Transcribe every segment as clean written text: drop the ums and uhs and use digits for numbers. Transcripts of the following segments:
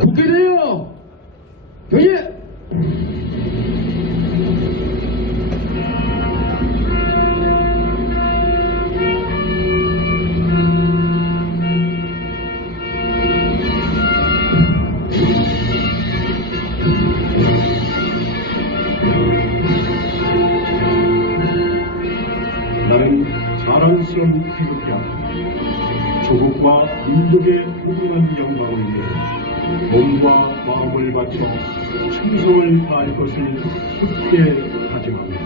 국회대요 경례. 나는 자랑스러운 태극기야. 조국과 민족의 무궁한 영광을 위해 몸과 마음을 바쳐 충성을 다할 것을 굳게 다짐합니다.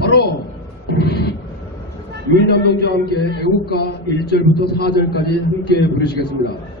바로 유일남 동지와 함께 애국가 1절부터 4절까지 함께 부르시겠습니다.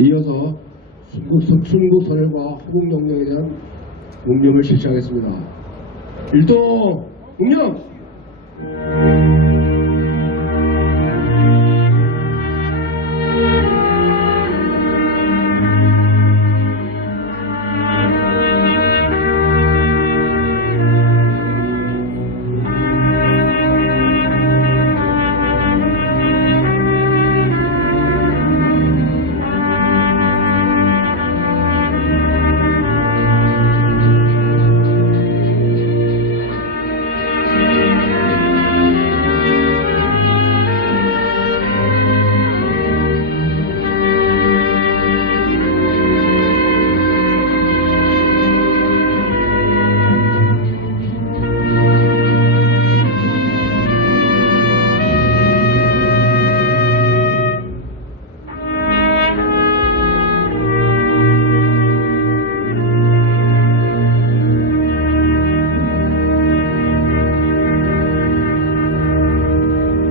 이어서 순국선열과 호국영령에 대한 묵념을 실시하겠습니다. 일동 묵념!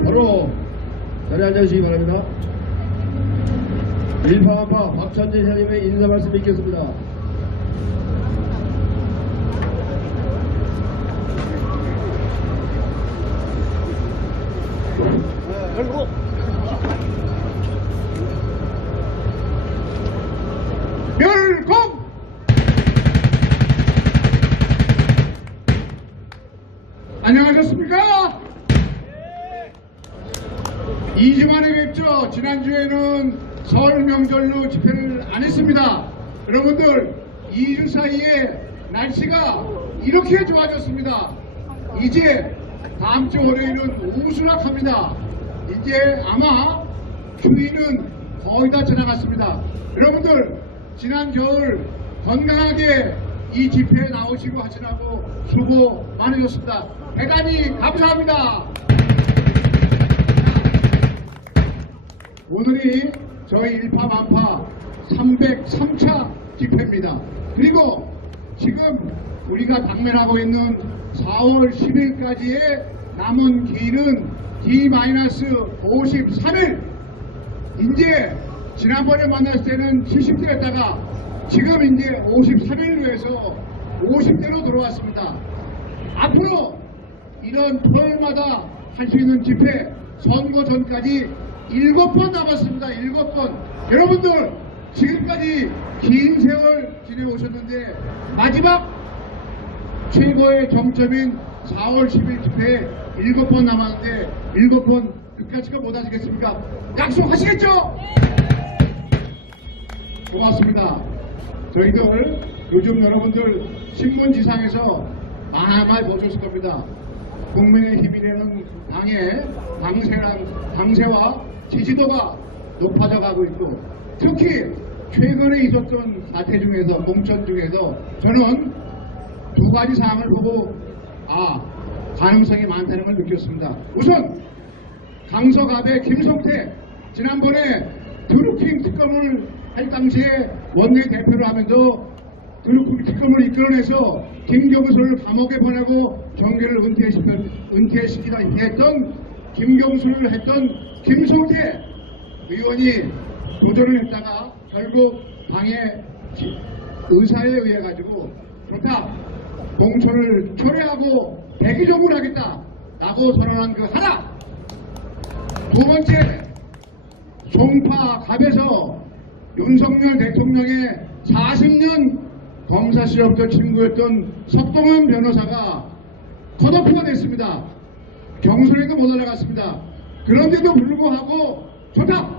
바로 자리에 앉아주시기 바랍니다. 일파만파 박찬진 회장님의 인사 말씀 있겠습니다. 멸공! 안녕하셨습니까? 2주 만에 뵙죠. 지난주에는 설 명절로 집회를 안 했습니다. 여러분들 2주 사이에 날씨가 이렇게 좋아졌습니다. 이제 다음 주 월요일은 오수락합니다. 이제 아마 추위는 거의 다 지나갔습니다. 여러분들 지난 겨울 건강하게 이 집회에 나오시고 하시라고 수고 많으셨습니다. 대단히 감사합니다. 오늘이 저희 일파만파 303차 집회입니다. 그리고 지금 우리가 당면하고 있는 4월 10일까지의 남은 기일은 D-53일. 이제 지난번에 만났을 때는 70대였다가 지금 이제 53일로 해서 50대로 들어왔습니다. 앞으로 이런 토요일마다 할 수 있는 집회 선거 전까지 7번 남았습니다. 7번. 여러분들 지금까지 긴 세월 지내오셨는데 마지막 최고의 정점인 4월 10일 집회에 7번 남았는데 7번 끝까지 못 하시겠습니까? 약속하시겠죠? 고맙습니다. 저희들 요즘 여러분들 신문지상에서 많이 보셨을 겁니다. 국민의힘이라는 당의 당세와 지지도가 높아져 가고 있고, 특히 최근에 있었던 사태 중에서, 공천 중에서 저는 두 가지 사항을 보고 가능성이 많다는 걸 느꼈습니다. 우선 강서갑의 김성태, 지난번에 드루킹 특검을 할 당시에 원내대표를 하면서 드루킹 특검을 이끌어내서 김경수를 감옥에 보내고 정계를 은퇴시키다 했던 김경수를 했던 김성태 의원이 도전을 했다가 결국 당의 의사에 의해 가지고 좋다, 공천을 철회하고 대기적으로 하겠다 라고 선언한 그 하나. 두 번째, 송파갑에서 윤석열 대통령의 40년 검사실업자 친구였던 석동원 변호사가 컷오프가 됐습니다. 경선에도 못 올라갔습니다. 그런데도 불구하고 좋다,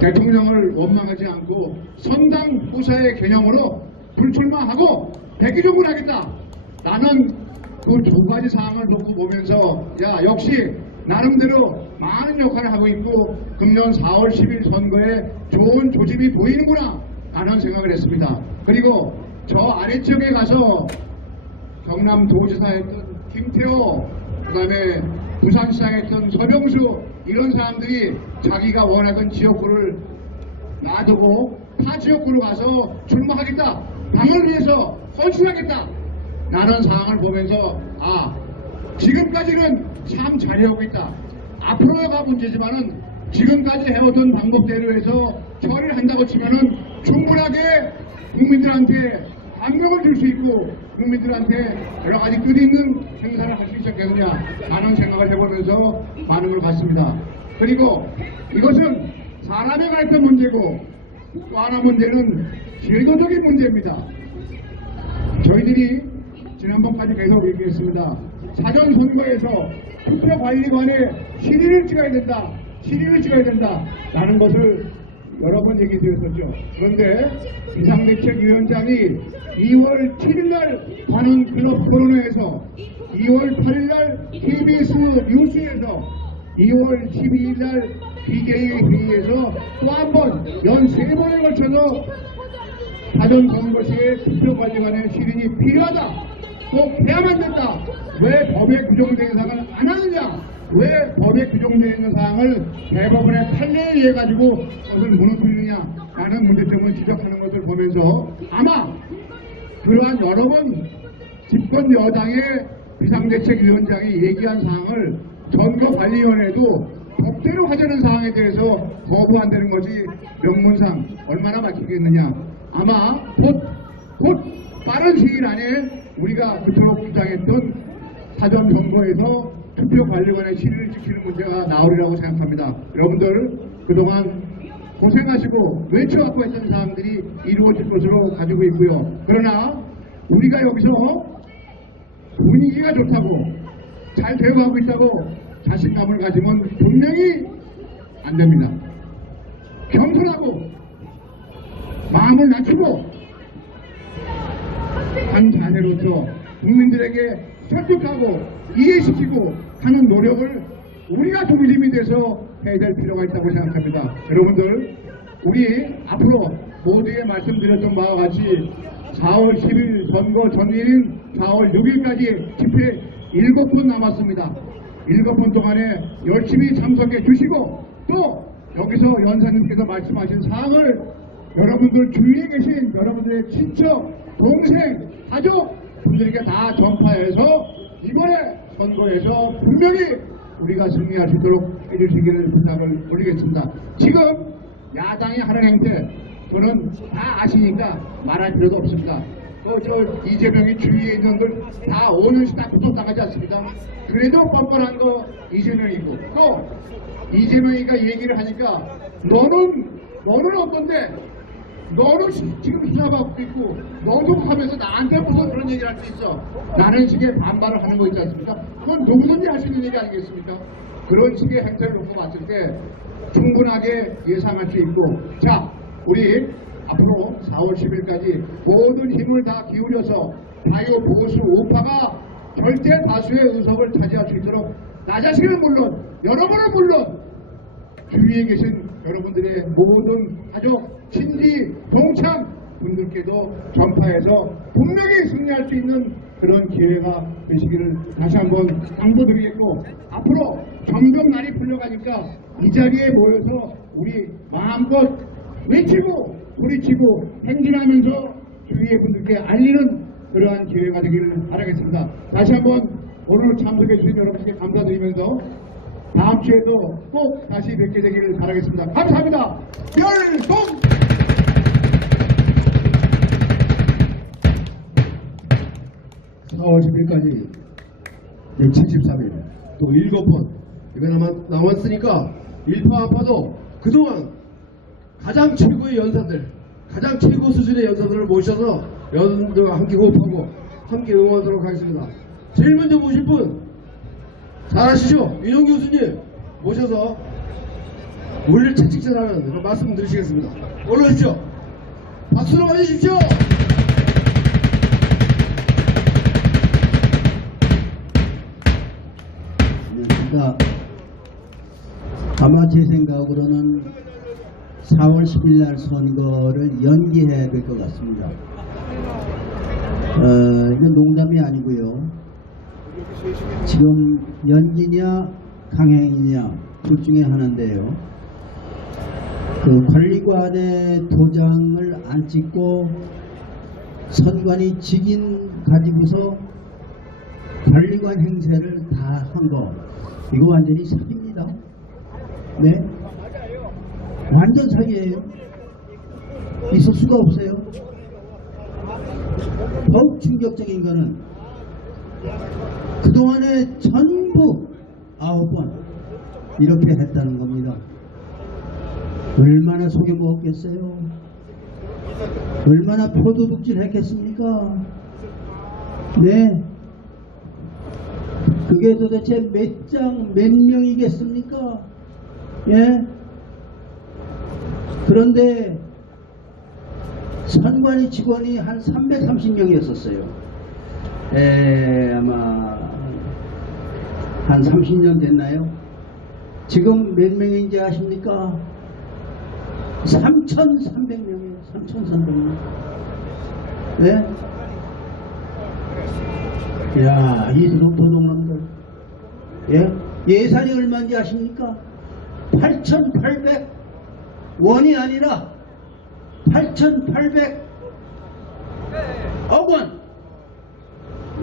대통령을 원망하지 않고 선당 후사의 개념으로 불출마하고 대기적으로 하겠다. 나는 그 두 가지 사항을 놓고 보면서 역시 나름대로 많은 역할을 하고 있고 금년 4월 10일 선거에 좋은 조짐이 보이는구나 라는 생각을 했습니다. 그리고 저 아래쪽에 가서 경남도지사 했던 김태호, 그 다음에 부산시장 했던 서병수, 이런 사람들이 자기가 원하던 지역구를 놔두고 타 지역구로 가서 출마하겠다, 당을 위해서 헌신하겠다 라는 상황을 보면서 지금까지는 참 잘해오고 있다. 앞으로가 문제지만은 지금까지 해오던 방법대로 해서 처리를 한다고 치면은 충분하게 국민들한테 감명을 줄 수 있고 국민들한테 여러 가지 뜻있는 행사를 할 수 있었겠느냐 라는 생각을 해보면서 많은 걸 봤습니다. 그리고 이것은 사람에 관한 문제고 또 하나 문제는 제도적인 문제입니다. 저희들이 지난번까지 계속 얘기했습니다. 사전선거에서 투표관리관의 실의를 찍어야 된다. 실의를 찍어야 된다. 라는 것을 여러 번 얘기 드렸었죠. 그런데 비상대책위원장이 2월 7일날 하는 클럽 토론회에서 2월 8일날 KBS 뉴스에서 2월 12일날 BJ 회의에서 또 한 번 연 3번에 걸쳐서 사전선거 시에 투표관리관의 실인이 필요하다. 꼭 해야만 된다. 왜 법에 규정된 사항을 안 하느냐? 왜 법에 규정되어 있는 사항을 대법원의 판례에 의해 가지고 그것을 무너뜨리느냐? 라는 문제점을 지적하는 것을 보면서 아마 그러한 여러 번 집권 여당의 비상대책위원장이 얘기한 사항을 선거관리위원회도 법대로 하자는 사항에 대해서 거부한다는 것이 명문상 얼마나 막히겠느냐. 아마 곧 빠른 시일 안에 우리가 그토록 주장했던 사전선거에서 투표관리관의 실의를 지키는 문제가 나오리라고 생각합니다. 여러분들 그동안 고생하시고 외쳐갖고 했던 사항들이 이루어질 것으로 가지고 있고요. 그러나 우리가 여기서 분위기가 좋다고 잘 되어가고 있다고 자신감을 가지면 분명히 안 됩니다. 겸손하고 마음을 낮추고 한 자세로서 국민들에게 설득하고 이해시키고 하는 노력을 우리가 중심이 돼서 해야 될 필요가 있다고 생각합니다. 여러분들 우리 앞으로 모두에 말씀드렸던 바와 같이 4월 10일 선거 전일인 4월 6일까지 집회 7분 남았습니다. 7분 동안에 열심히 참석해 주시고 또 여기서 연사님께서 말씀하신 사항을 여러분들 주위에 계신 여러분들의 친척, 동생, 가족 분들에게 다 전파해서 이번에 선거에서 분명히 우리가 승리할 수 있도록 해주시기를 부탁을 올리겠습니다. 지금 야당이 하는 행태 저는 다 아시니까 말할 필요도 없습니다. 또 저 이재명이 주위에 있는 걸 다 5년씩 다 구속당하지 않습니까? 그래도 뻔뻔한 거 이재명이고 또 이재명이가 얘기를 하니까 너는 어떤데? 너는 지금 수사받고 있고 너도 하면서 나한테 무슨 그런 얘기를 할 수 있어. 라는 식의 반발을 하는 거 있지 않습니까? 그건 누구든지 할 수 있는 얘기 아니겠습니까? 그런 식의 행태를 놓고 봤을 때 충분하게 예상할 수 있고 자 우리 앞으로 4월 10일까지 모든 힘을 다 기울여서 자유 보수 우파가 절대 다수의 의석을 차지할 수 있도록 나 자신은 물론 여러분은 물론 주위에 계신 여러분들의 모든 가족, 친지, 동창 분들께도 전파해서 분명히 승리할 수 있는 그런 기회가 되시기를 다시 한번 당부드리겠고 앞으로 점점 날이 풀려가니까 이 자리에 모여서 우리 마음껏 외치고 소리치고 행진하면서 주위의 분들께 알리는 그러한 기회가 되기를 바라겠습니다. 다시 한번 오늘 참석해 주신 여러분께 감사드리면서 다음 주에도 꼭 다시 뵙게 되기를 바라겠습니다. 감사합니다. 열동! (4월 10일까지) 173일 또 7번 이거 남았으니까 일파아파도 그동안 가장 최고의 연사들 가장 최고 수준의 연사들을 모셔서 여러분들과 함께 호흡하고 함께 응원하도록 하겠습니다. 제일 먼저 모실 분 잘 아시죠? 윤영 교수님 모셔서 우리를 채찍질하는 그런 말씀 드리시겠습니다. 올라오십시오. 박수로 맞으십시오. 그러니까 아마 제 생각으로는 4월 10일 날 선거를 연기해야 될 것 같습니다. 이건 농담이 아니고요. 지금 연기냐 강행이냐 둘 중에 하나인데요. 그 관리관의 도장을 안 찍고 선관위 직인 가지고서 관리관 행세를 다 한 거 이거 완전히 사기입니다. 네, 완전 사기예요. 있을 수가 없어요. 더욱 충격적인 거는 그동안에 전부 9번 이렇게 했다는 겁니다. 얼마나 속여먹었겠어요? 얼마나 표도둑질 했겠습니까? 네. 그게 도대체 몇 명이겠습니까? 예? 그런데 선관위 직원이 한 330명이었었어요. 아마 한 30년 됐나요? 지금 몇 명인지 아십니까? 3,300명이에요. 3,300명. 네? 야, 이 도둑놈들. 예? 예산이 얼마인지 아십니까? 8,800원이 아니라 8,800억 원.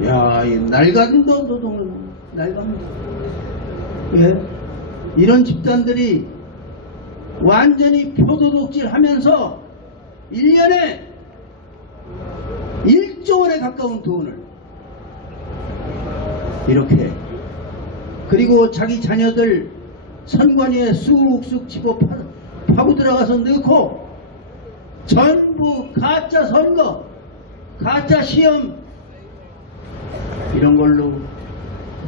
야, 이 낡은 도둑놈. 낡은. 예? 이런 집단들이 완전히 표도둑질 하면서 1년에 1조 원에 가까운 돈을 이렇게, 그리고 자기 자녀들 선관위에 쑥쑥 치고 파고 들어가서 넣고 전부 가짜 선거, 가짜 시험, 이런 걸로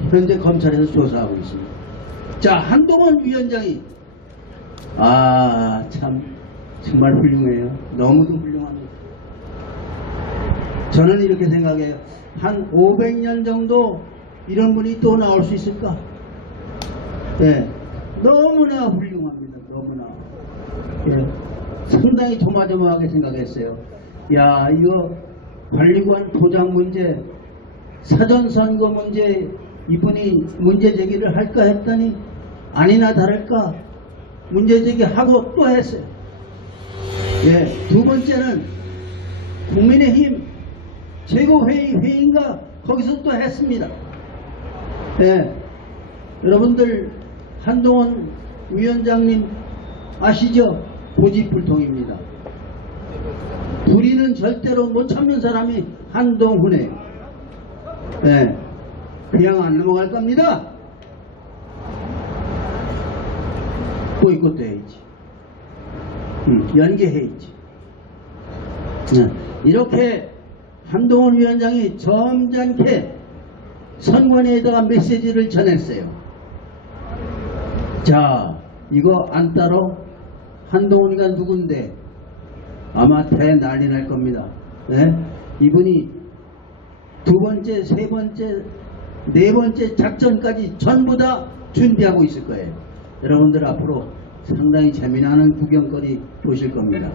현재 검찰에서 조사하고 있습니다. 자, 한동훈 위원장이 참 정말 훌륭해요. 너무도 훌륭합니다. 저는 이렇게 생각해요. 한 500년 정도 이런 분이 또 나올 수 있을까? 네, 너무나 훌륭합니다. 너무나. 예, 상당히 조마조마하게 생각했어요. 야, 이거 관리관 도장 문제, 사전선거 문제, 이분이 문제 제기를 할까 했더니 아니나 다를까 문제 제기하고 또 했어요. 예, 두 번째는 국민의힘 최고회의인가 거기서 또 했습니다. 예, 여러분들 한동훈 위원장님 아시죠? 고집불통입니다. 불의는 절대로 못 참는 사람이 한동훈이에요. 예, 그냥 안 넘어갈 겁니다. 보이콧도 해야지. 연계해야지. 이렇게 한동훈 위원장이 점잖게 선관위에다가 메시지를 전했어요. 자, 이거 안 따로 한동훈이가 누군데 아마 대난리 날 겁니다. 네? 이분이 두 번째, 세 번째, 네 번째 작전까지 전부 다 준비하고 있을 거예요. 여러분들 앞으로 상당히 재미나는 구경거리 보실 겁니다.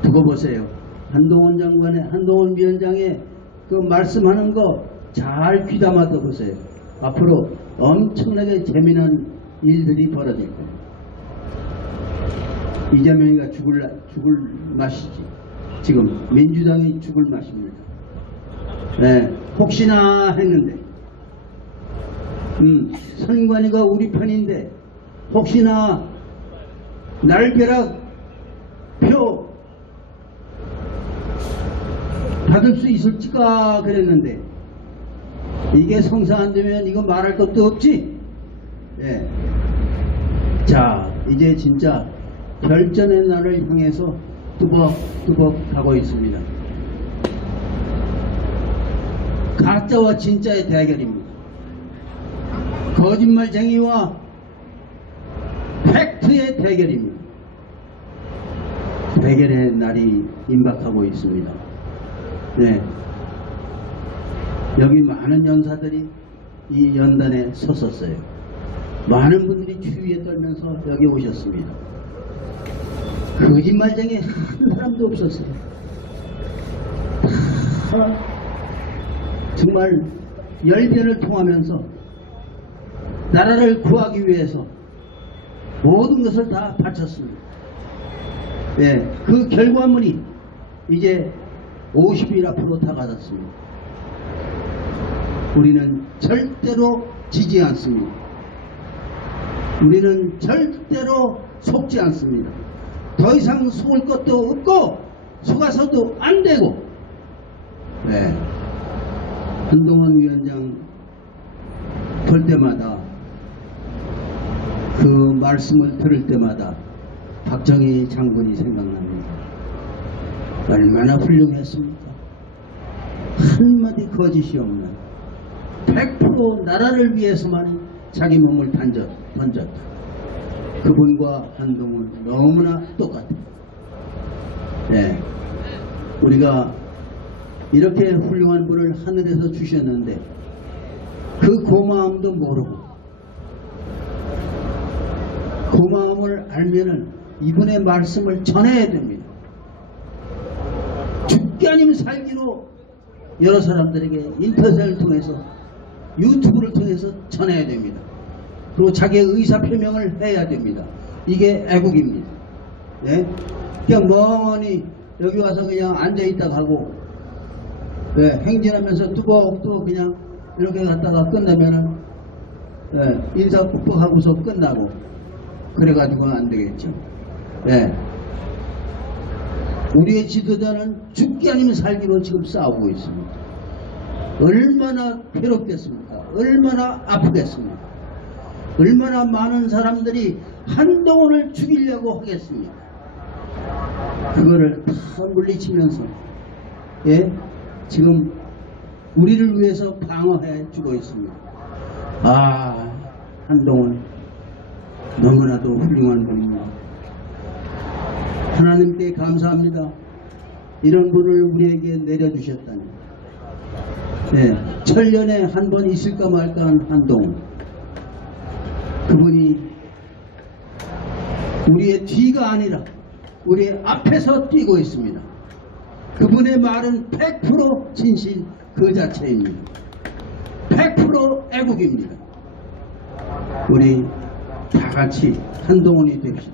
두고 보세요. 한동훈 장관의, 한동훈 위원장의 그 말씀하는 거 잘 귀담아 들어보세요. 앞으로 엄청나게 재미난 일들이 벌어질 거예요. 이재명이가 죽을 맛이지. 지금 민주당이 죽을 맛입니다. 네, 혹시나 했는데 선관위가 우리 편인데 혹시나 날벼락 표 받을 수 있을지가 그랬는데 이게 성사 안 되면 이거 말할 것도 없지. 예. 자, 이제 진짜 결전의 날을 향해서 뚜벅뚜벅 가고 있습니다. 가짜와 진짜의 대결입니다. 거짓말쟁이와 팩트의 대결입니다. 대결의 날이 임박하고 있습니다. 네. 여기 많은 연사들이 이 연단에 섰었어요. 많은 분들이 추위에 떨면서 여기 오셨습니다. 거짓말쟁이 한 사람도 없었어요. 다 정말 열변을 통하면서 나라를 구하기 위해서 모든 것을 다 바쳤습니다. 네, 그 결과물이 이제 50일 앞으로 다가섰습니다. 우리는 절대로 지지 않습니다. 우리는 절대로 속지 않습니다. 더 이상 속을 것도 없고 속아서도 안 되고 네. 한동훈 위원장 볼 때마다 그 말씀을 들을 때마다 박정희 장군이 생각납니다. 얼마나 훌륭했습니까? 한마디 거짓이 없는 100% 나라를 위해서만 자기 몸을 던졌다. 그분과 한동훈 너무나 똑같아요. 네. 우리가 이렇게 훌륭한 분을 하늘에서 주셨는데 그 고마움도 모르고 고마움을 알면은 이분의 말씀을 전해야 됩니다. 죽기 아니면 살기로 여러 사람들에게 인터넷을 통해서 유튜브를 통해서 전해야 됩니다. 그리고 자기의 의사표명을 해야 됩니다. 이게 애국입니다. 네? 그냥 멍하니 여기 와서 그냥 앉아있다가 하고 네, 행진하면서 뚜벅뚜벅 그냥 이렇게 갔다가 끝나면은 네, 인사 푹푹 하고서 끝나고 그래가지고는 안 되겠죠. 네. 우리의 지도자는 죽기 아니면 살기로 지금 싸우고 있습니다. 얼마나 괴롭겠습니까? 얼마나 아프겠습니까? 얼마나 많은 사람들이 한동훈을 죽이려고 하겠습니까? 그거를 다 물리치면서 예? 지금 우리를 위해서 방어해 주고 있습니다. 아, 한동훈 너무나도 훌륭한 분입니다. 하나님께 감사합니다. 이런 분을 우리에게 내려주셨다니. 네, 천년에 한 번 있을까 말까 한 한동훈. 그분이 우리의 뒤가 아니라 우리의 앞에서 뛰고 있습니다. 그분의 말은 100% 진실 그 자체입니다. 100% 애국입니다. 우리 다 같이 한동훈이 됩시다.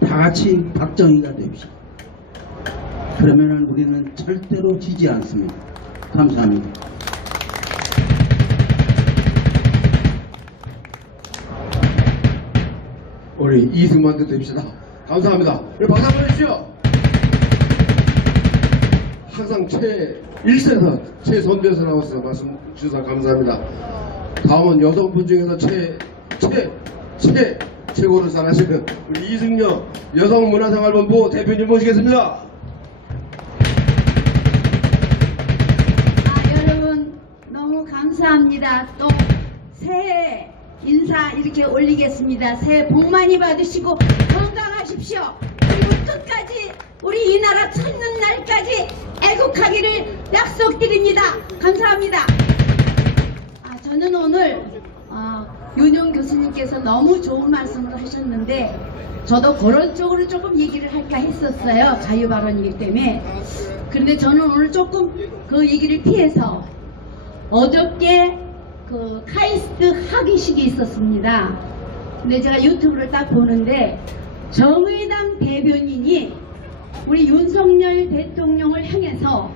다 같이 박정희가 됩시다. 그러면 우리는 절대로 지지 않습니다. 감사합니다. 우리 이승만도 됩시다. 감사합니다. 우리 박수 한번 해주시죠. 항상 최1세서 최선배에서 나와서 말씀 주셔서 감사합니다. 다음은 여성분 중에서 최고로 잘하시는 우리 이승려 여성문화생활본부 대표님 모시겠습니다. 여러분 너무 감사합니다. 또 새해 인사 이렇게 올리겠습니다. 새해 복 많이 받으시고 건강하십시오. 그리고 끝까지 우리 이 나라 찾는 날까지 애국하기를 약속드립니다. 감사합니다. 저는 오늘 윤용 교수님께서 너무 좋은 말씀을 하셨는데 저도 그런 쪽으로 조금 얘기를 할까 했었어요. 자유발언이기 때문에. 그런데 저는 오늘 조금 그 얘기를 피해서 어저께 그 카이스트 학위식이 있었습니다. 근데 제가 유튜브를 딱 보는데 정의당 대변인이 우리 윤석열 대통령을 향해서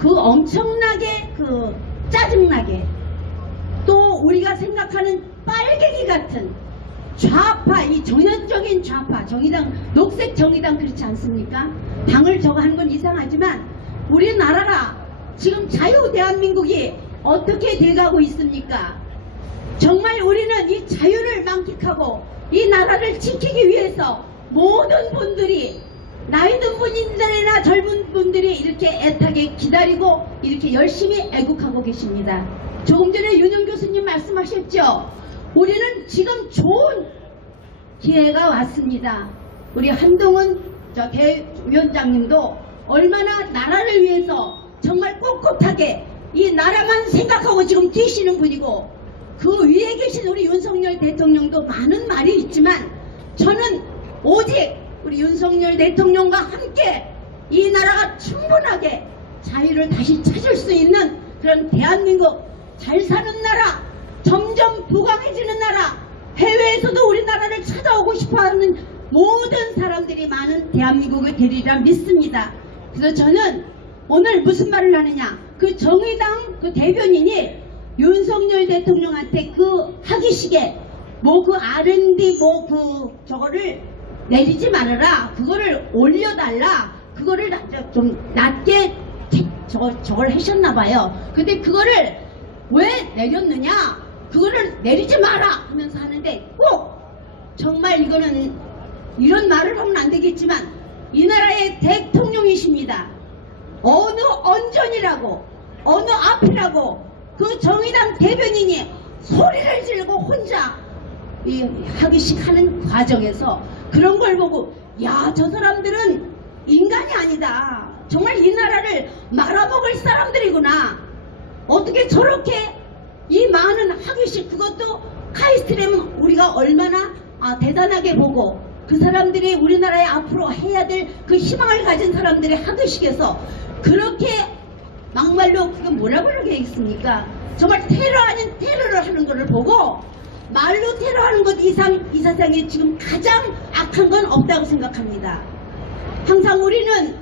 그 엄청나게 그 짜증나게 또 우리가 생각하는 빨갱이 같은 좌파, 이 전형적인 좌파, 정의당, 녹색 정의당 그렇지 않습니까? 당을 저거 하는 건 이상하지만 우리나라가 지금 자유 대한민국이 어떻게 돼가고 있습니까? 정말 우리는 이 자유를 만끽하고 이 나라를 지키기 위해서 모든 분들이 나이 든 분들이나 젊은 분들이 이렇게 애타게 기다리고 이렇게 열심히 애국하고 계십니다. 조금 전에 윤영 교수님 말씀하셨죠? 우리는 지금 좋은 기회가 왔습니다. 우리 한동훈 대위원장님도 얼마나 나라를 위해서 정말 꼿꼿하게 이 나라만 생각하고 지금 뛰시는 분이고 그 위에 계신 우리 윤석열 대통령도 많은 말이 있지만 저는 오직 우리 윤석열 대통령과 함께 이 나라가 충분하게 자유를 다시 찾을 수 있는 그런 대한민국 잘 사는 나라, 점점 부강해지는 나라, 해외에서도 우리나라를 찾아오고 싶어하는 모든 사람들이 많은 대한민국을 되리라 믿습니다. 그래서 저는 오늘 무슨 말을 하느냐, 그 정의당 그 대변인이 윤석열 대통령한테 그 학위식에 뭐 그 R&D 뭐 그 저거를 내리지 말아라, 그거를 올려달라, 그거를 좀 낮게 저걸 하셨나 봐요. 근데 그거를 왜 내렸느냐? 그거를 내리지 마라 하면서 하는데 꼭 정말 이거는 이런 말을 하면 안 되겠지만 이 나라의 대통령이십니다. 어느 언전이라고 어느 앞이라고 그 정의당 대변인이 소리를 지르고 혼자 이 하기식 하는 과정에서 그런 걸 보고 야, 저 사람들은 인간이 아니다. 정말 이 나라를 말아먹을 사람들이구나. 어떻게 저렇게 이 많은 하기식 그것도 카이스트라면 우리가 얼마나 대단하게 보고 그 사람들이 우리나라에 앞으로 해야 될 그 희망을 가진 사람들의 하기식에서 그렇게 막말로 그게 뭐라고 그러겠습니까? 정말 테러 아닌 테러를 하는 것을 보고 말로 테러하는 것 이상 이 세상에 지금 가장 악한 건 없다고 생각합니다. 항상 우리는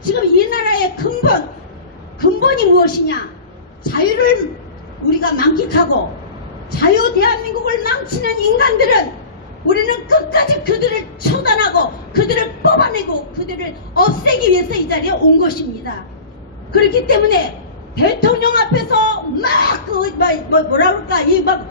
지금 이 나라의 근본이 무엇이냐? 자유를 우리가 만끽하고 자유 대한민국을 망치는 인간들은 우리는 끝까지 그들을 처단하고 그들을 뽑아내고 그들을 없애기 위해서 이 자리에 온 것입니다. 그렇기 때문에 대통령 앞에서 뭐라 그럴까 이 막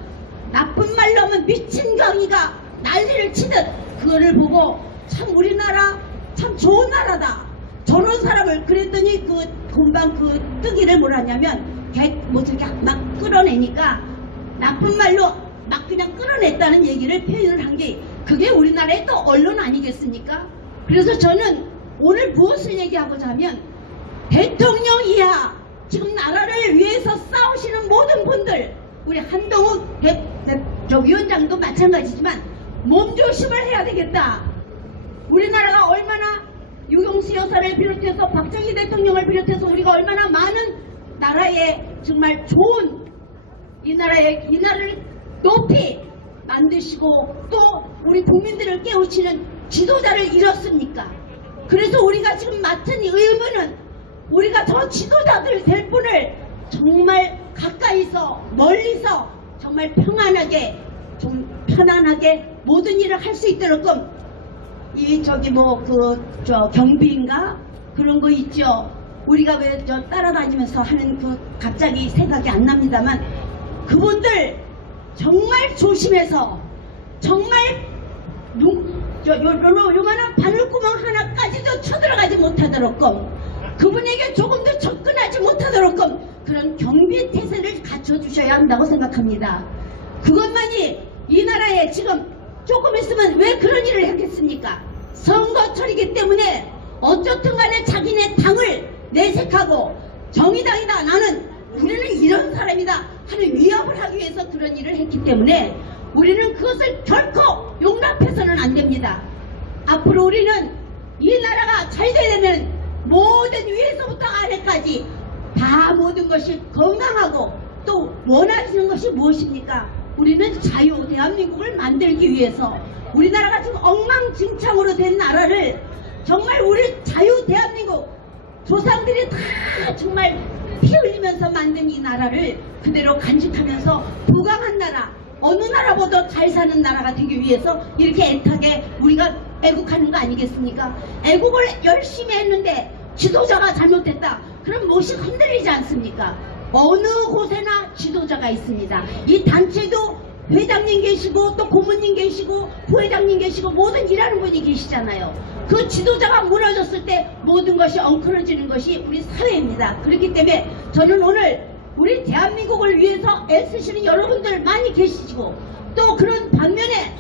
나쁜 말로 하면 미친 경위가 난리를 치듯 그거를 보고 참 우리나라 참 좋은 나라다. 저런 사람을 그랬더니 그 금방 그 뜨기를 뭐라냐면 뭐 저렇게 막 끌어내니까 나쁜 말로 막 그냥 끌어냈다는 얘기를 표현을 한 게 그게 우리나라의 또 언론 아니겠습니까? 그래서 저는 오늘 무엇을 얘기하고자 하면 대통령 이하 지금 나라를 위해서 싸우시는 모든 분들 우리 한동훈 위원장도 마찬가지지만 몸조심을 해야 되겠다. 우리나라가 얼마나 유경수 여사를 비롯해서 박정희 대통령을 비롯해서 우리가 얼마나 많은 나라에 정말 좋은 이 나라를 높이 만드시고 또 우리 국민들을 깨우치는 지도자를 잃었습니까? 그래서 우리가 지금 맡은 이 의무는 우리가 저 지도자들 될 분을 정말 가까이서 멀리서 정말 평안하게 좀 편안하게 모든 일을 할 수 있도록 이 저기 뭐 저 경비인가 그런 거 있죠. 우리가 왜 저 따라다니면서 하는 그 갑자기 생각이 안 납니다만 그분들 정말 조심해서 정말 요만한 바늘구멍 하나까지도 쳐들어가지 못하도록 그분에게 조금도 접근하지 못하도록 그런 경비 태세를 갖춰주셔야 한다고 생각합니다. 그것만이 이 나라에 지금 조금 있으면 왜 그런 일을 했겠습니까? 선거철이기 때문에 어쨌든 간에 자기네 당을 내색하고 정의당이다 우리는 이런 사람이다 하는 위협을 하기 위해서 그런 일을 했기 때문에 우리는 그것을 결코 용납해서는 안 됩니다. 앞으로 우리는 이 나라가 잘 되려면 모든 위에서부터 아래까지 다 모든 것이 건강하고 또 원하시는 것이 무엇입니까? 우리는 자유 대한민국을 만들기 위해서 우리나라가 지금 엉망진창으로 된 나라를 정말 우리 자유 대한민국 조상들이 다 정말 피 흘리면서 만든 이 나라를 그대로 간직하면서 부강한 나라 어느 나라보다 잘 사는 나라가 되기 위해서 이렇게 애타게 우리가 애국하는 거 아니겠습니까? 애국을 열심히 했는데 지도자가 잘못됐다. 그럼 무엇이 흔들리지 않습니까? 어느 곳에나 지도자가 있습니다. 이 단체도 회장님 계시고 또 고문님 계시고 부회장님 계시고 모든 일하는 분이 계시잖아요. 그 지도자가 무너졌을 때 모든 것이 엉클어지는 것이 우리 사회입니다. 그렇기 때문에 저는 오늘 우리 대한민국을 위해서 애쓰시는 여러분들 많이 계시고 또 그런 반면에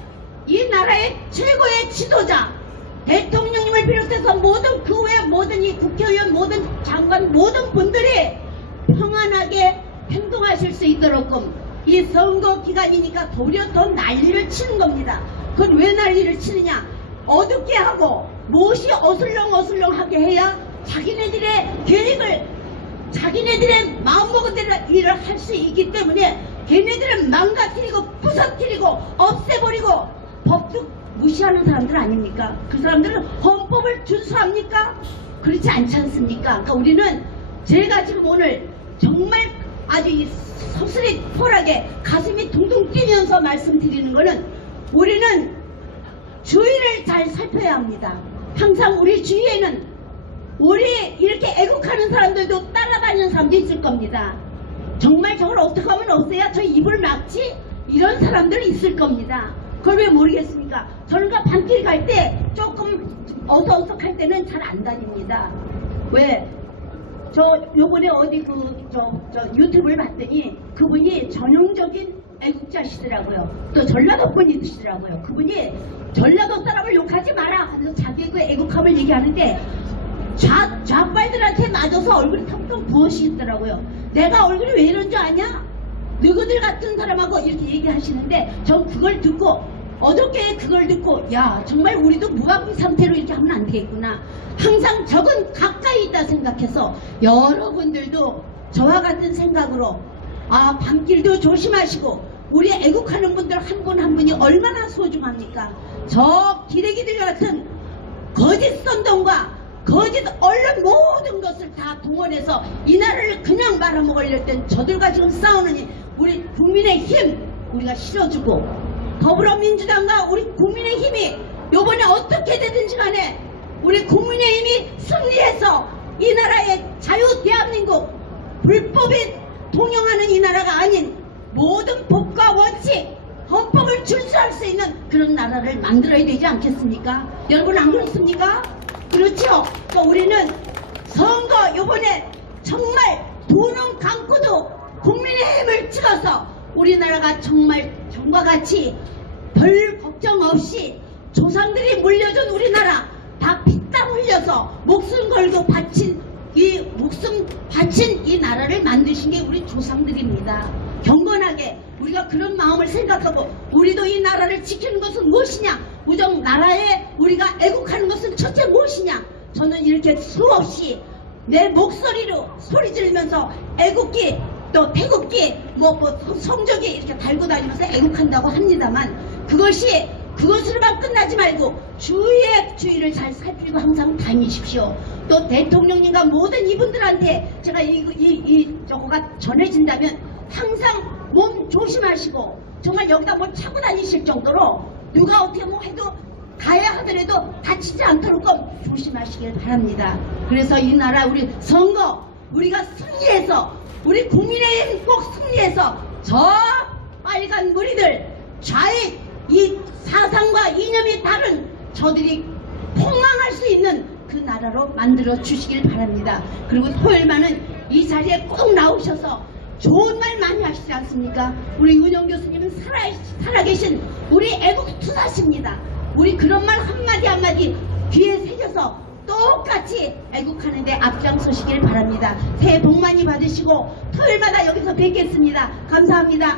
이 나라의 최고의 지도자 대통령님을 비롯해서 모든 그 외 모든 이 국회의원 모든 장관 모든 분들이 평안하게 행동하실 수 있도록 이 선거 기간이니까 도리어 더 난리를 치는 겁니다. 그건 왜 난리를 치느냐? 어둡게 하고 무엇이 어슬렁어슬렁하게 해야 자기네들의 계획을 자기네들의 마음먹은 대로 일을 할 수 있기 때문에 걔네들은 망가뜨리고 부서뜨리고 없애버리고 법도 무시하는 사람들 아닙니까? 그 사람들은 헌법을 준수합니까? 그렇지 않지 않습니까? 그러니까 우리는 제가 지금 오늘 정말 아주 서슬이폴하게 가슴이 둥둥 뛰면서 말씀드리는 거는 우리는 주위를 잘 살펴야 합니다. 항상 우리 주위에는 우리 이렇게 애국하는 사람들도 따라다니는 사람도 있을 겁니다. 정말 저걸 어떻게 하면 없애야 저 입을 막지? 이런 사람들이 있을 겁니다. 그걸 왜 모르겠습니까? 저는 그 밤길 갈 때 조금 어서어석할 때는 잘 안 다닙니다. 왜? 요번에 어디 유튜브를 봤더니 그분이 전형적인 애국자시더라고요. 또 전라도 분이시더라고요. 그분이 전라도 사람을 욕하지 마라 하면서 자기의 그 애국함을 얘기하는데 좌빨들한테 맞아서 얼굴이 텅텅 부으시더라고요. 내가 얼굴이 왜 이런 줄 아냐? 너희들 같은 사람하고 이렇게 얘기하시는데 전 그걸 듣고 어저께 그걸 듣고 야 정말 우리도 무방 상태로 이렇게 하면 안 되겠구나. 항상 적은 가까이 있다 생각해서 여러분들도 저와 같은 생각으로 밤길도 조심하시고 우리 애국하는 분들 한 분 한 분이 얼마나 소중합니까? 저 기레기들 같은 거짓 선동과 거짓 언론 모든 것을 다 동원해서 이 나라를 그냥 말아먹으려 했던 저들과 지금 싸우느니 우리 국민의힘 우리가 실어주고 더불어민주당과 우리 국민의힘이 요번에 어떻게 되든지 간에 우리 국민의힘이 승리해서 이 나라의 자유 대한민국 불법이 통용하는 이 나라가 아닌 모든 법과 원칙 헌법을 준수할 수 있는 그런 나라를 만들어야 되지 않겠습니까? 여러분 안 그렇습니까? 그렇죠? 그러니까 우리는 선거 요번에 정말 두 눈 감고도 국민의힘을 찍어서 우리나라가 정말 전과 같이 별 걱정 없이 조상들이 물려준 우리나라 다 피땀 흘려서 목숨 걸고 바친 이 나라를 만드신 게 우리 조상들입니다. 경건하게 우리가 그런 마음을 생각하고 우리도 이 나라를 지키는 것은 무엇이냐? 우정 나라에 우리가 애국하는 것은 첫째 무엇이냐? 저는 이렇게 수없이 내 목소리로 소리 지르면서 애국기 또 태국기 성적이 이렇게 달고 다니면서 애국한다고 합니다만 그것으로만 끝나지 말고 주위를 잘 살피고 항상 다니십시오. 또 대통령님과 모든 이분들한테 제가 저거가 전해진다면 항상 몸 조심하시고 정말 여기다 뭘 차고 다니실 정도로 누가 어떻게 해도 가야 하더라도 다치지 않도록 조심하시길 바랍니다. 그래서 이 나라 우리 선거 우리가 승리해서 우리 국민의힘 꼭 승리해서 저 빨간 무리들 좌익 이 사상과 이념이 다른 저들이 폭망할 수 있는 그 나라로 만들어 주시길 바랍니다. 그리고 토요일만은 이 자리에 꼭 나오셔서 좋은 말 많이 하시지 않습니까? 우리 은영 교수님은 살아계신 우리 애국투사십니다. 우리 그런 말 한마디 한마디 귀에 새겨서 똑같이 애국하는데 앞장서시길 바랍니다. 새해 복 많이 받으시고 토요일마다 여기서 뵙겠습니다. 감사합니다.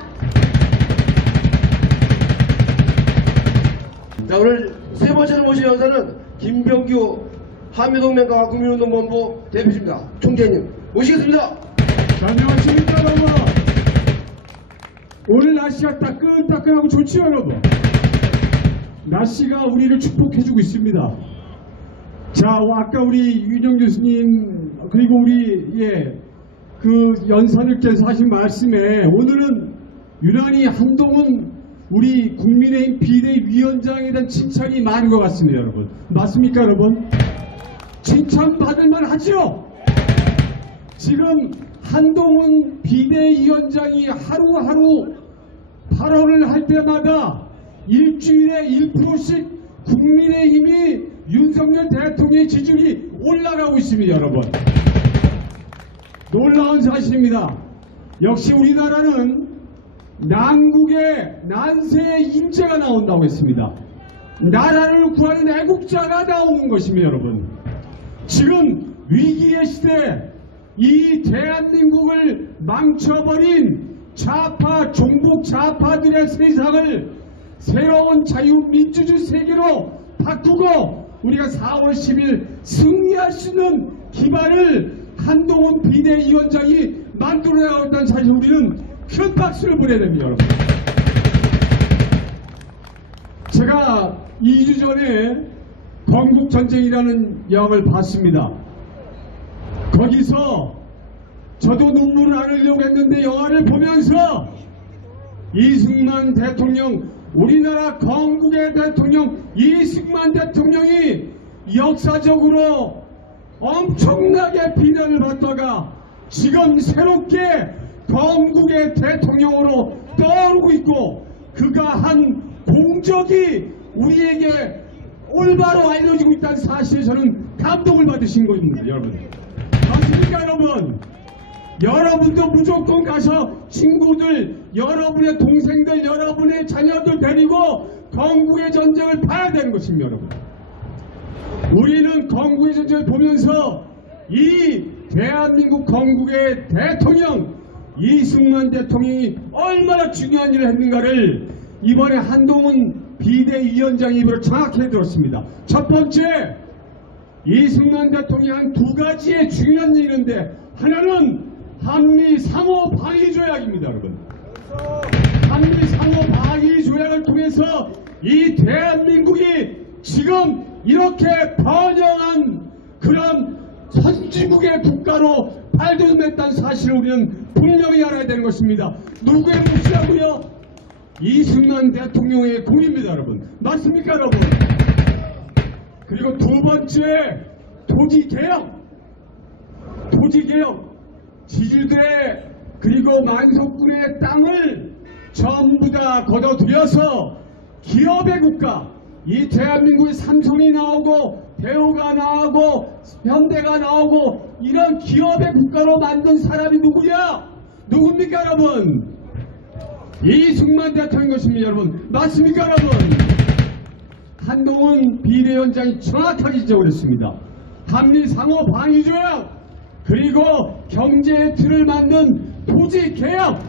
자, 오늘 세 번째로 모신 연사는 김병규 한미동맹과 국민운동본부 대표십니다. 총재님 모시겠습니다. 자, 안녕하십니까 여러분. 오늘 날씨가 따끈따끈하고 좋지요 여러분. 날씨가 우리를 축복해주고 있습니다. 자, 아까 우리 윤영 교수님 그리고 우리 그 연사님께서 하신 말씀에 오늘은 유난히 한동훈 우리 국민의힘 비대위원장에 대한 칭찬이 많은 것 같습니다 여러분. 맞습니까 여러분? 칭찬받을 만하죠? 지금 한동훈 비대위원장이 하루하루 발언을 할 때마다 일주일에 1%씩 국민의힘이 윤석열 대통령의 지지율이 올라가고 있습니다 여러분. 놀라운 사실입니다. 역시 우리나라는 난국의 난세의 인재가 나온다고 했습니다. 나라를 구하는 애국자가 나오는 것입니다 여러분. 지금 위기의 시대 이 대한민국을 망쳐버린 좌파 종북 좌파들의 세상을 새로운 자유민주주의 세계로 바꾸고 우리가 4월 10일 승리할 수 있는 기반을 한동훈 비대위원장이 만들어내고 있다는 사실 우리는 큰 박수를 보내야 됩니다 여러분. 제가 2주 전에 건국전쟁이라는 영화를 봤습니다. 거기서 저도 눈물을 안 흘리려고 했는데 영화를 보면서 이승만 대통령 우리나라 건국의 대통령 이승만 대통령이 역사적으로 엄청나게 비난을 받다가 지금 새롭게 건국의 대통령으로 떠오르고 있고 그가 한 공적이 우리에게 올바로 알려지고 있다는 사실에 저는 감동을 받으신 겁니다. 여러분 맞습니까 여러분? 여러분도 무조건 가서 친구들, 여러분의 동생들, 여러분의 자녀들 데리고 건국의 전쟁을 봐야 되는 것입니다. 여러분 우리는 건국의 전쟁을 보면서 이 대한민국 건국의 대통령 이승만 대통령이 얼마나 중요한 일을 했는가를 이번에 한동훈 비대위원장 입으로 정확히 들었습니다. 첫 번째, 이승만 대통령이 한 두 가지의 중요한 일이 있는데 하나는 한미 상호 방위 조약입니다. 여러분 한미 상호 방위 조약을 통해서 이 대한민국이 지금 이렇게 번영한 그런 선진국의 국가로 발돋움했다는 사실을 우리는 분명히 알아야 되는 것입니다. 누구의 몫이라고요? 이승만 대통령의 공입니다. 여러분 맞습니까 여러분? 그리고 두 번째, 토지개혁 지주들의 그리고 만석군의 땅을 전부 다 걷어들여서 기업의 국가, 이 대한민국에 삼성이 나오고 대우가 나오고 현대가 나오고 이런 기업의 국가로 만든 사람이 누구냐? 누굽니까 여러분? 이승만 대통령인 것입니다. 여러분 맞습니까 여러분? 한동훈 비대위원장이 정확하게 지적을 했습니다. 한미 상호 방위 조약 그리고 경제의 틀을 만든 토지 개혁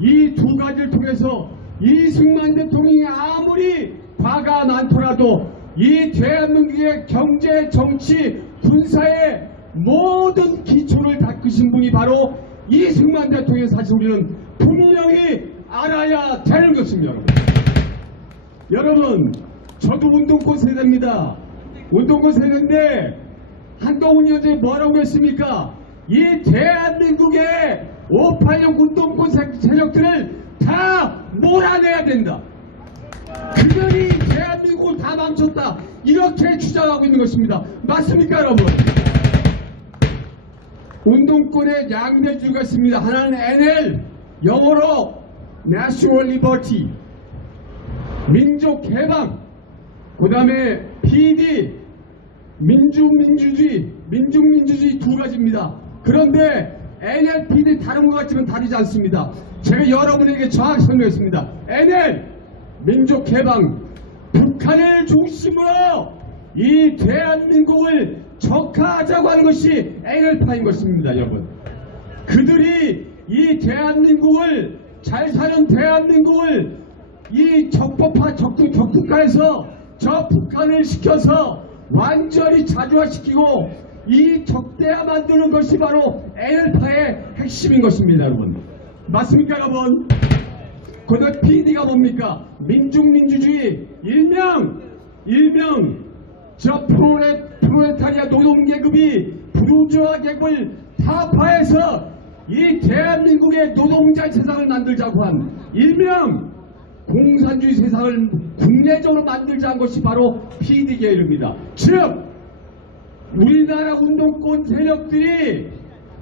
이 두 가지를 통해서 이승만 대통령이 아무리 과가 많더라도 이 대한민국의 경제, 정치, 군사의 모든 기초를 닦으신 분이 바로 이승만 대통령의 사실 우리는 분명히 알아야 되는 것입니다. 여러분 저도 운동권 세대입니다. 운동권 세대인데 한동훈 위원장이 뭐라고 했습니까? 이 대한민국의 586 운동권 세력들을 다 몰아내야 된다. 그들이 대한민국을 다 망쳤다. 이렇게 주장하고 있는 것입니다. 맞습니까 여러분? 운동권의 양대주가 있습니다. 하나는 NL, 영어로 National Liberty, 민족해방, 그 다음에 PD, 민중민주주의 두 가지입니다. 그런데 NL, PD 다른 것 같지만 다르지 않습니다. 제가 여러분에게 정확히 설명했습니다. NL, 민족해방, 북한을 중심으로 이 대한민국을 적화하자고 하는 것이 NL파인 것입니다. 여러분 그들이 이 대한민국을 잘 사는 대한민국을 이 적국가에서 저 북한을 시켜서 완전히 자주화시키고 이 적대화 만드는 것이 바로 NL파의 핵심인 것입니다. 여러분 맞습니까 여러분? 그런데 PD가 뭡니까? 민중민주주의 일명 저 프롤레타리아 노동계급이 부르주아 계급을 타파해서 이 대한민국의 노동자 세상을 만들자고 한 일명 공산주의 세상을 국내적으로 만들자 한 것이 바로 PD계열입니다. 즉 우리나라 운동권 세력들이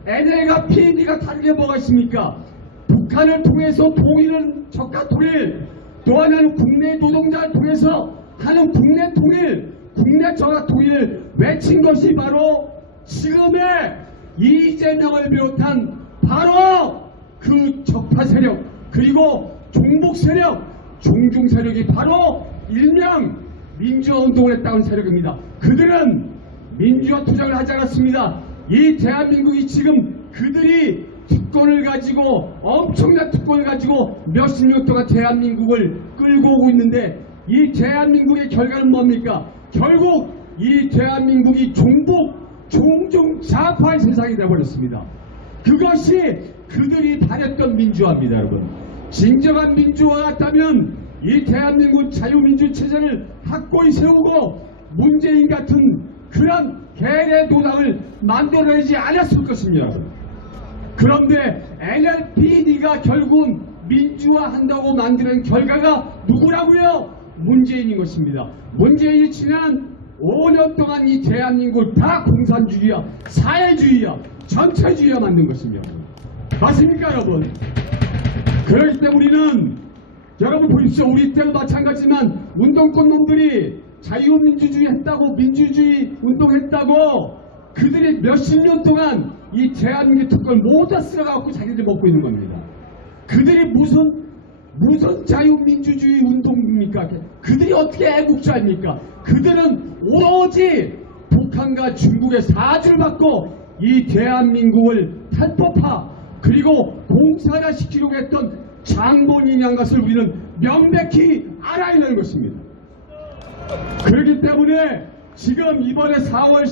NL과 PD가 다른 게 뭐가 있습니까? 북한을 통해서 통일은 적가 통일, 또 하나는 국내 노동자를 통해서 하는 국내 통일, 국내 적가 통일을 외친 것이 바로 지금의 이재명을 비롯한 바로 그 적파 세력 그리고 종북 세력, 종중 세력이 바로 일명 민주화 운동을 했다는 세력입니다. 그들은 민주화 투쟁을 하지 않았습니다. 이 대한민국이 지금 그들이 특권을 가지고 엄청난 특권을 가지고 몇십 년 동안 대한민국을 끌고 오고 있는데 이 대한민국의 결과는 뭡니까? 결국 이 대한민국이 종중 좌파의 세상이 되어버렸습니다. 그것이 그들이 바랬던 민주화입니다. 여러분 진정한 민주화 같다면 이 대한민국 자유민주 체제를 확고히 세우고 문재인 같은 그런 개례 도당을 만들어내지 않았을 것입니다. 그런데 NLPD가 결국은 민주화한다고 만드는 결과가 누구라고요? 문재인인 것입니다. 문재인이 지난 5년 동안 이 대한민국을 다 공산주의야, 사회주의야, 전체주의야 만든 것입니다. 맞습니까, 여러분? 그렇기 때문에 우리는 여러분 보십시오. 우리 때도 마찬가지지만 운동권 놈들이 자유민주주의 했다고, 민주주의 운동했다고 그들이 몇십 년 동안 이 대한민국 특권 모두 다 쓸어갖고 자기들이 먹고 있는 겁니다. 그들이 무슨 자유민주주의 운동입니까? 그들이 어떻게 애국자입니까? 그들은 오로지 북한과 중국의 사주를 받고 이 대한민국을 탈법화 그리고 공산화시키려고 했던 장본인이란 것을 우리는 명백히 알아야 되는 것입니다. 그렇기 때문에 지금 이번에 4월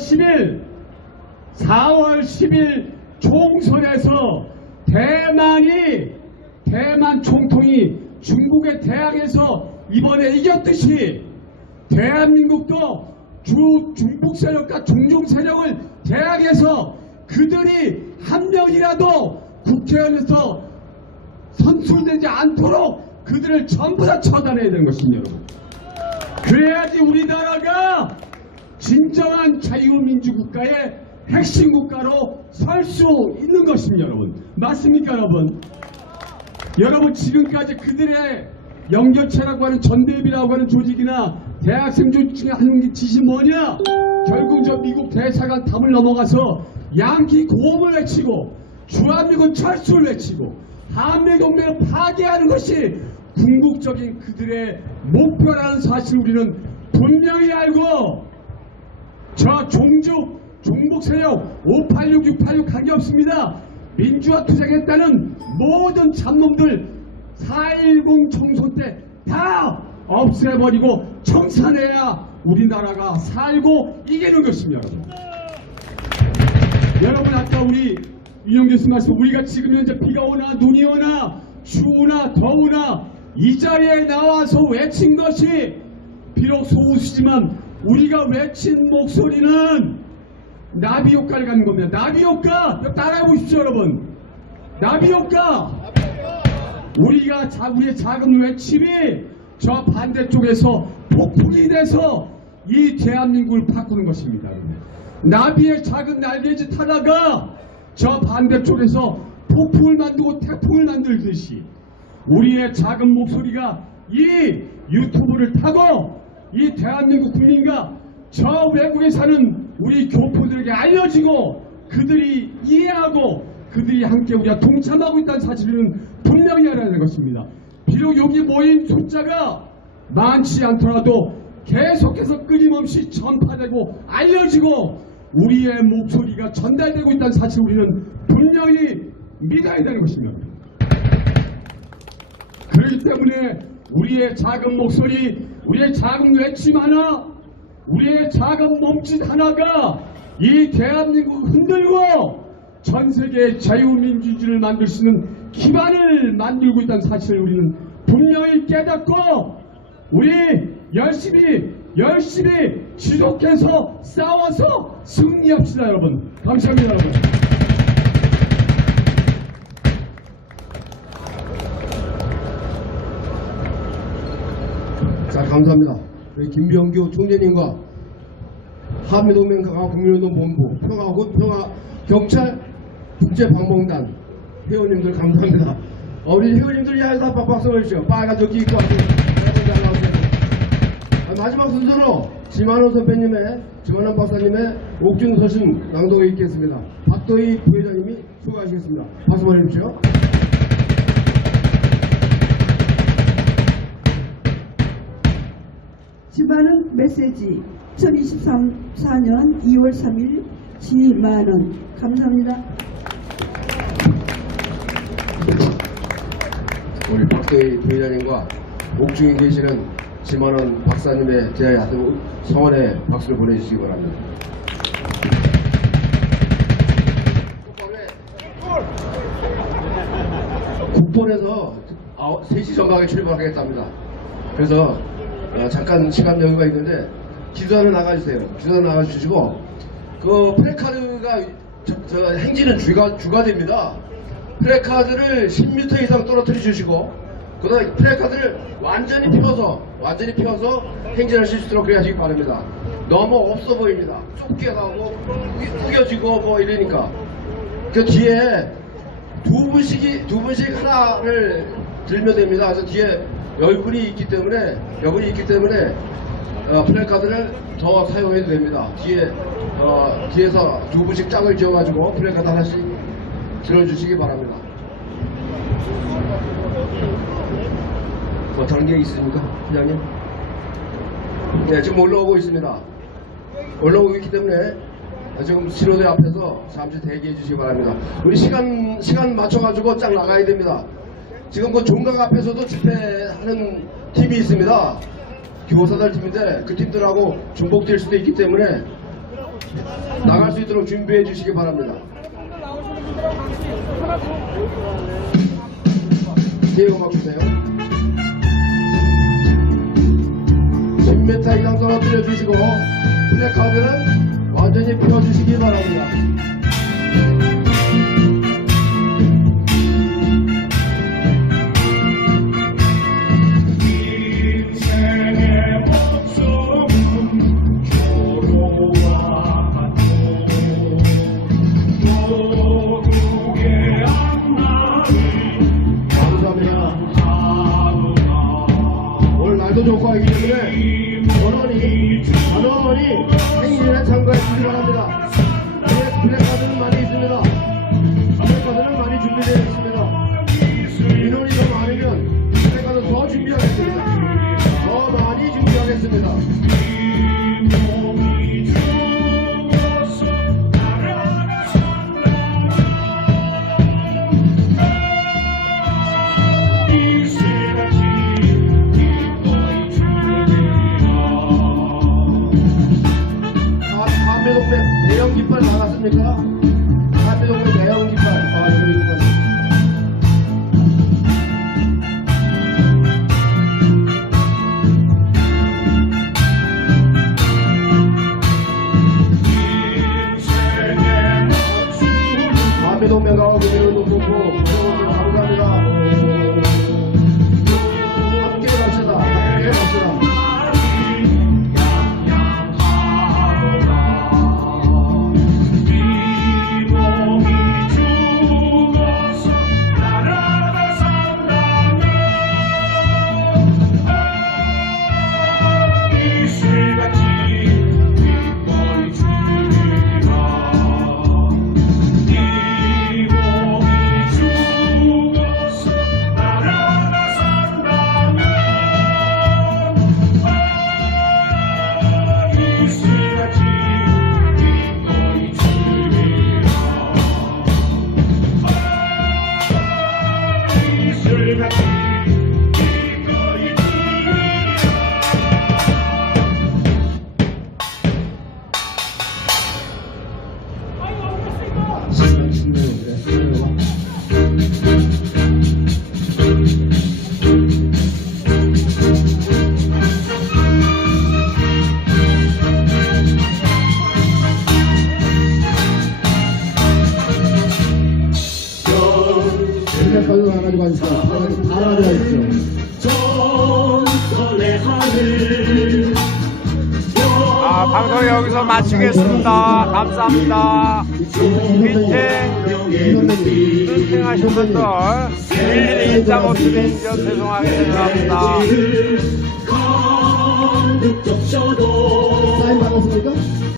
10일 총선에서 대만 총통이 중국에 대항해서 이번에 이겼듯이 대한민국도 중북 세력과 종종 세력을 대항해서 그들이 한 명이라도 국회의원에서 선출되지 않도록 그들을 전부 다 처단해야 되는 것입니다. 여러분. 그래야지 우리나라가 진정한 자유민주국가의 핵심 국가로 설 수 있는 것입니다. 여러분. 맞습니까, 여러분? 여러분, 지금까지 그들의 영결체라고 하는 전대비라고 하는 조직이나 대학생 조직 중에 하는 짓이 뭐냐? 결국 저 미국 대사관 담을 넘어가서 양키 고음을 외치고 주한미군 철수를 외치고 한미동맹을 파괴하는 것이 궁극적인 그들의 목표라는 사실을 우리는 분명히 알고 저 종북 세력 586, 686 관계없습니다. 민주화 투쟁했다는 모든 잡놈들 4.10 총선 때 다 없애버리고 청산해야 우리나라가 살고 이기는 것입니다. 여러분 아까 우리 윤영 교수 말씀 우리가 지금 현재 비가 오나 눈이 오나 추우나 더우나 이 자리에 나와서 외친 것이 비록 소수지만 우리가 외친 목소리는 나비 효과를 갖는 겁니다. 나비 효과 따라해 보십시오 여러분. 나비 효과 우리의 작은 외침이 저 반대쪽에서 폭풍이 돼서 이 대한민국을 바꾸는 것입니다. 나비의 작은 날개짓 하나가 저 반대쪽에서 폭풍을 만들고 태풍을 만들듯이 우리의 작은 목소리가 이 유튜브를 타고 이 대한민국 국민과 저 외국에 사는 우리 교포들에게 알려지고 그들이 이해하고 그들이 함께 우리가 동참하고 있다는 사실은 분명히 알아야 될 것입니다. 비록 여기 모인 숫자가 많지 않더라도 계속해서 끊임없이 전파되고 알려지고 우리의 목소리가 전달되고 있다는 사실을 우리는 분명히 믿어야 되는 것입니다. 그렇기 때문에 우리의 작은 목소리, 우리의 작은 외침 하나, 우리의 작은 몸짓 하나가 이 대한민국을 흔들고 전 세계의 자유민주주의를 만들 수 있는 기반을 만들고 있다는 사실을 우리는 분명히 깨닫고 우리 열심히 지속해서 싸워서 승리합시다 여러분. 감사합니다 여러분. 자, 감사합니다. 우리 김병규 총재님과 한미동맹 국민운동본부 평화경찰 국제방공단 회원님들 감사합니다. 우리 회원님들 야외에서 박수 해주시죠. 빨간 조끼 입고 와서 마지막 순서로 지만원 선배님의 지만원 박사님의 옥중 서신 낭독에 있겠습니다. 박도희 부회장님이 수고하시겠습니다. 박수 보내주십시오. 지만원 메시지 2024년 2월 3일 지만원 감사합니다. 우리 박도희 부회장님과 옥중에 계시는 지만원 박사님의 제 성원에 박수를 보내주시기 바랍니다. 국본에서 3시 전방에 출발하겠답니다. 그래서 잠깐 시간 여유가 있는데 기도하러 나가주세요. 기도하러 나가주시고 그 플래카드가 행진은 주가 됩니다. 플래카드를 10m 이상 떨어뜨려 주시고 그다음에 플래카드를 완전히 펴서 행진하실 수 있도록 그래야지 바랍니다. 너무 없어 보입니다. 좁게 가고 구겨지고 뭐 이러니까 그 뒤에 두 분씩 하나를 들면 됩니다. 그래서 뒤에 여분이 있기 때문에 플래카드를 더 사용해도 됩니다. 뒤에서 두 분씩 짝을 지어가지고 플래카드 하나씩 들어주시기 바랍니다. 뭐 다른 게 있습니까, 회장님? 네, 지금 올라오고 있습니다. 올라오고 있기 때문에 지금 신호대 앞에서 잠시 대기해 주시기 바랍니다. 우리 시간 맞춰가지고 쫙 나가야 됩니다. 지금 그 종각 앞에서도 집회하는 팀이 있습니다. 교사들 팀인데 그 팀들하고 중복될 수도 있기 때문에 나갈 수 있도록 준비해 주시기 바랍니다. 뒤에 음악 주세요. 10m 이상 떨어뜨려 주시고 플래카드는 완전히 펴주시기 바랍니다. 날도 좋고 하기 때문에 전원이 행진에 참가해 주시기 바랍니다. 플래카드는 많이 있습니다. 플래카드는 많이 준비되어 있습니다. 인원이 더 많으면 플래카드 더 준비하겠습니다. 더 많이 준비하겠습니다. 대형 깃발 나갔습니까? 한미동네 대형 깃발. 저기 깃발. 한미동네 가고 그대로 놓고 감사합니다. 함께 갑시다. 함께 갑시다. 플래카드 하나 가지고 가십시오. 다 가지고 가십시오. 방송 여기서 마치겠습니다. 감사합니다. 미팅 하신 분들 일일이 인사 못 드린 점 죄송하게 생각합니다.